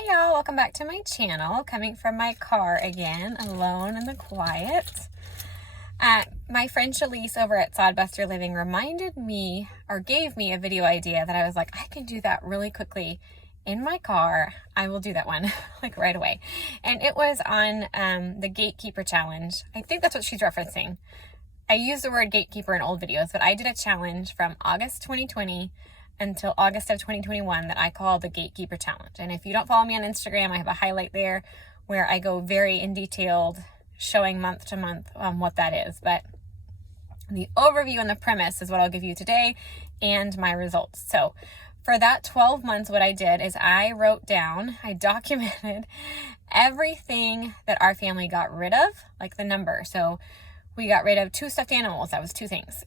Hi y'all, welcome back to my channel. Coming from my car again, alone in the quiet. My friend Shalise over at Sodbuster Living reminded me, or gave me a video idea that I was like, I can do that really quickly in my car. I will do that one like right away. And it was on the Gatekeeper challenge. I think that's what she's referencing. I use the word gatekeeper in old videos, but I did a challenge from August 2020 until August of 2021 that I call the Gatekeeper Challenge. And if you don't follow me on Instagram, I have a highlight there where I go very in detailed, showing month to month what that is. But the overview and the premise is what I'll give you today and my results. So for that 12 months, what I did is I documented everything that our family got rid of, like the number. So we got rid of 2 stuffed animals. That was 2 things.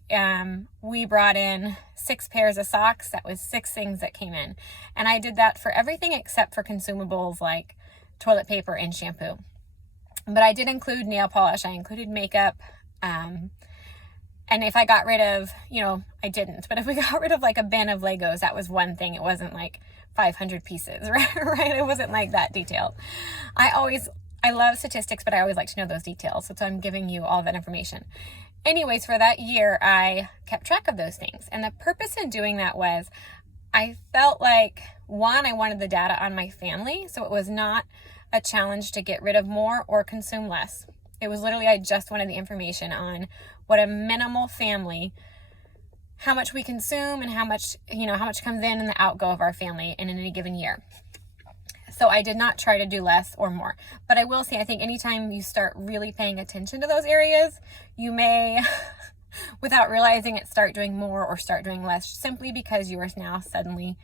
We brought in 6 pairs of socks. That was 6 things that came in. And I did that for everything except for consumables like toilet paper and shampoo. But I did include nail polish. I included makeup. And if I got rid of, I didn't. But if we got rid of like a bin of Legos, that was one thing. It wasn't like 500 pieces, right? It wasn't like that detailed. I love statistics, but I always like to know those details. So I'm giving you all that information. Anyways, for that year, I kept track of those things. And the purpose in doing that was I felt like, one, I wanted the data on my family. So it was not a challenge to get rid of more or consume less. It was literally, I just wanted the information on what a minimal family, how much we consume and how much comes in and the outgo of our family in any given year. So I did not try to do less or more. But I will say, I think anytime you start really paying attention to those areas, you may, without realizing it, start doing more or start doing less simply because you are now suddenly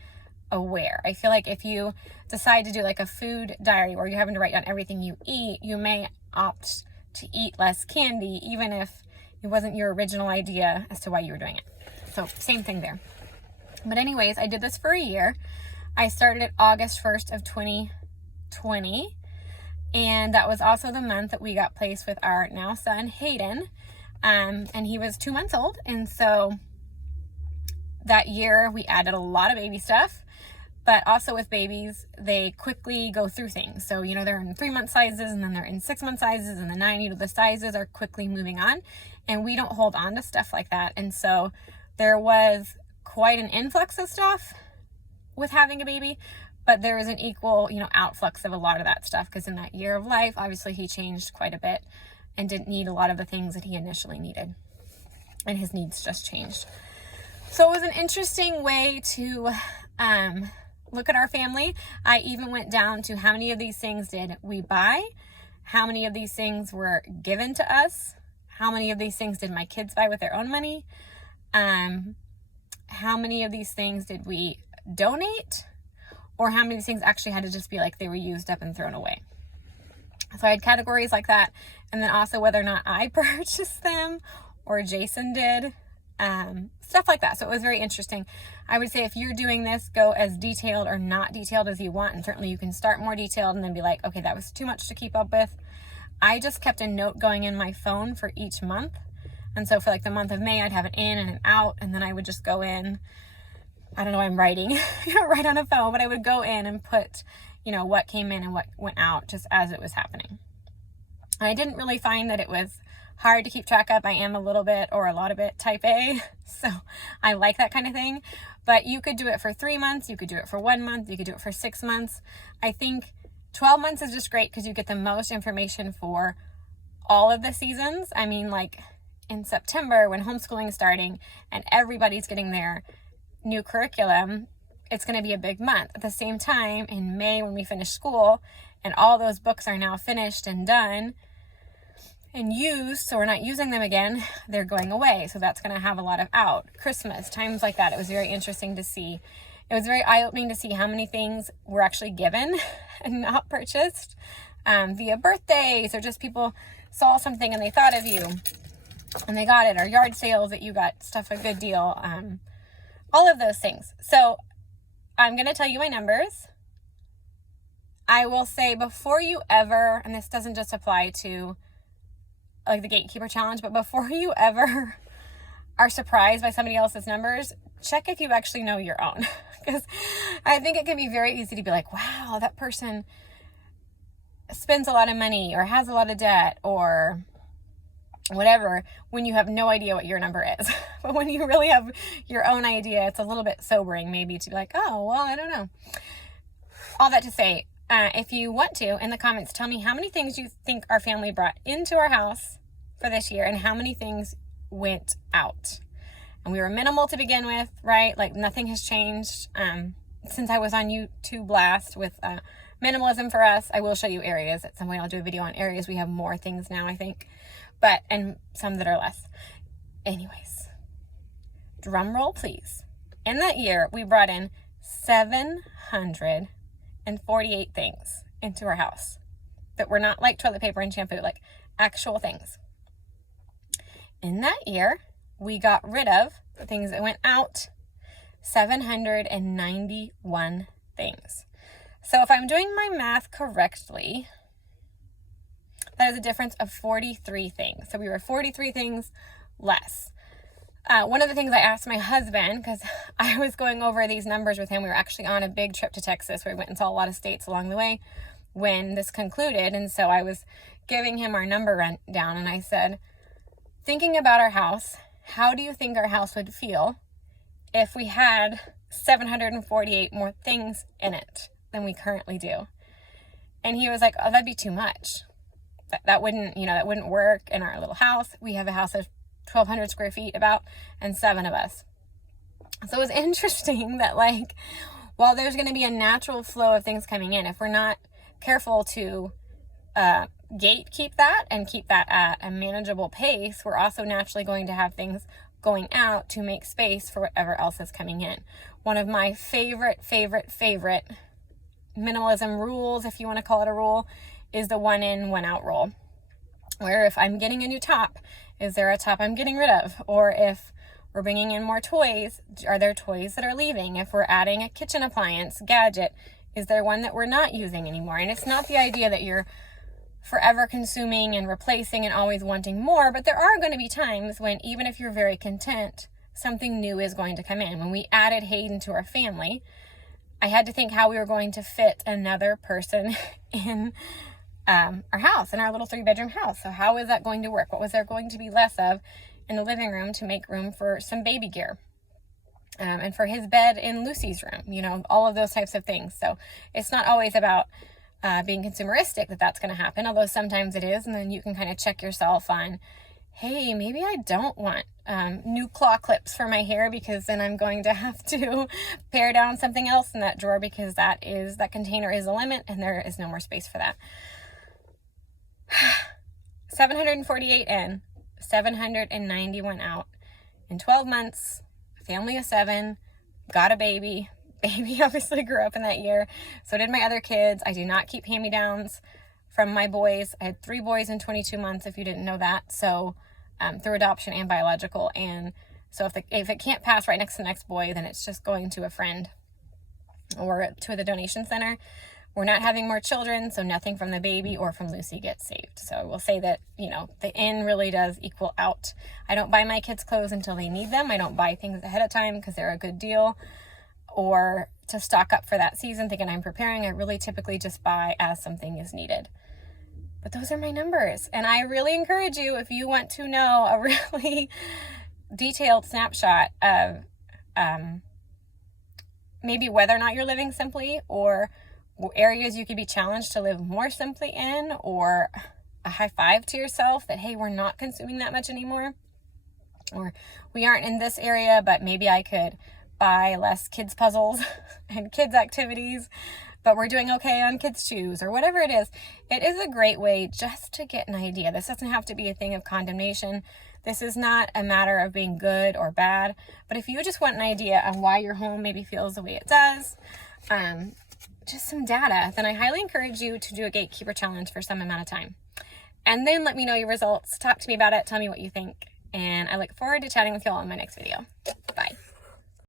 aware. I feel like if you decide to do like a food diary where you're having to write down everything you eat, you may opt to eat less candy, even if it wasn't your original idea as to why you were doing it. So same thing there. But anyways, I did this for a year. I started at August 1st of 2020, and that was also the month that we got placed with our now son, Hayden, and he was 2 months old, and so that year we added a lot of baby stuff, but also with babies, they quickly go through things. So, they're in 3-month sizes, and then they're in 6-month sizes, and the 9, the sizes are quickly moving on, and we don't hold on to stuff like that, and so there was quite an influx of stuff with having a baby, but there is an equal, outflux of a lot of that stuff, because in that year of life, obviously he changed quite a bit and didn't need a lot of the things that he initially needed, and his needs just changed. So it was an interesting way to look at our family. I even went down to how many of these things did we buy, how many of these things were given to us, how many of these things did my kids buy with their own money, how many of these things did we donate, or how many of these things actually had to just be like they were used up and thrown away. So I had categories like that, and then also whether or not I purchased them or Jason did, stuff like that. So it was very interesting. I would say if you're doing this, go as detailed or not detailed as you want, and certainly you can start more detailed and then be like, okay, that was too much to keep up with. I just kept a note going in my phone for each month, and so for like the month of May, I'd have it in and an out, and then I would just go in. I don't know, I'm writing, right on a phone, but I would go in and put, what came in and what went out just as it was happening. And I didn't really find that it was hard to keep track of. I am a little bit or a lot of it type A, so I like that kind of thing. But you could do it for 3 months, you could do it for 1 month, you could do it for 6 months. I think 12 months is just great because you get the most information for all of the seasons. I mean, like in September when homeschooling is starting and everybody's getting their new curriculum, it's going to be a big month. At the same time, in May when we finish school and all those books are now finished and done and used, so we're not using them again, they're going away. So that's going to have a lot of out. Christmas, times like that. It was very interesting to see. It was very eye-opening to see how many things were actually given and not purchased via birthdays, or just people saw something and they thought of you and they got it, or yard sales that you got stuff a good deal. All of those things. So I'm going to tell you my numbers. I will say before you ever, and this doesn't just apply to like the Gatekeeper challenge, but before you ever are surprised by somebody else's numbers, check if you actually know your own. Because I think it can be very easy to be like, wow, that person spends a lot of money or has a lot of debt or whatever, when you have no idea what your number is. But when you really have your own idea, it's a little bit sobering maybe to be like, oh, well, I don't know. All that to say, if you want to, in the comments, tell me how many things you think our family brought into our house for this year and how many things went out. And we were minimal to begin with, right? Like nothing has changed since I was on YouTube last with minimalism for us. I will show you areas at some point. I'll do a video on areas. We have more things now, I think, and some that are less. Anyways, drum roll, please. In that year, we brought in 748 things into our house that were not like toilet paper and shampoo, like actual things. In that year, we got rid of the things that went out, 791 things. So if I'm doing my math correctly, that is a difference of 43 things. So we were 43 things less. One of the things I asked my husband, because I was going over these numbers with him, we were actually on a big trip to Texas where we went and saw a lot of states along the way when this concluded. And so I was giving him our number rundown and I said, thinking about our house, how do you think our house would feel if we had 748 more things in it than we currently do? And he was like, oh, that'd be too much. That wouldn't work in our little house. We have a house of 1,200 square feet about, and 7 of us. So it was interesting that like, while there's going to be a natural flow of things coming in, if we're not careful to gatekeep that and keep that at a manageable pace, we're also naturally going to have things going out to make space for whatever else is coming in. One of my favorite minimalism rules, if you want to call it a rule, is the 1 in, 1 out rule. Where if I'm getting a new top, is there a top I'm getting rid of? Or if we're bringing in more toys, are there toys that are leaving? If we're adding a kitchen appliance, gadget, is there one that we're not using anymore? And it's not the idea that you're forever consuming and replacing and always wanting more, but there are going to be times when even if you're very content, something new is going to come in. When we added Hayden to our family, I had to think how we were going to fit another person in our house, in our little 3-bedroom house. So how is that going to work? What was there going to be less of in the living room to make room for some baby gear? And for his bed in Lucy's room, all of those types of things. So it's not always about being consumeristic that's going to happen, although sometimes it is. And then you can kind of check yourself on, hey, maybe I don't want new claw clips for my hair, because then I'm going to have to pare down something else in that drawer, because that container is a limit and there is no more space for that. 748 in, 791 out. In 12 months, a family of 7, got a baby. Baby obviously grew up in that year. So did my other kids. I do not keep hand-me-downs from my boys. I had 3 boys in 22 months, if you didn't know that. So through adoption and biological. And so if it can't pass right next to the next boy, then it's just going to a friend or to the donation center. We're not having more children, so nothing from the baby or from Lucy gets saved. So we'll say that, the in really does equal out. I don't buy my kids clothes until they need them. I don't buy things ahead of time because they're a good deal or to stock up for that season thinking I'm preparing. I really typically just buy as something is needed. But those are my numbers. And I really encourage you, if you want to know a really detailed snapshot of maybe whether or not you're living simply, or areas you could be challenged to live more simply in, or a high five to yourself that, hey, we're not consuming that much anymore, or we aren't in this area, but maybe I could buy less kids puzzles and kids activities, but we're doing okay on kids shoes, or whatever it is a great way just to get an idea. This doesn't have to be a thing of condemnation. This is not a matter of being good or bad, but if you just want an idea on why your home maybe feels the way it does, just some data, then I highly encourage you to do a Gatekeeper challenge for some amount of time. And then let me know your results. Talk to me about it. Tell me what you think. And I look forward to chatting with you all in my next video. Bye.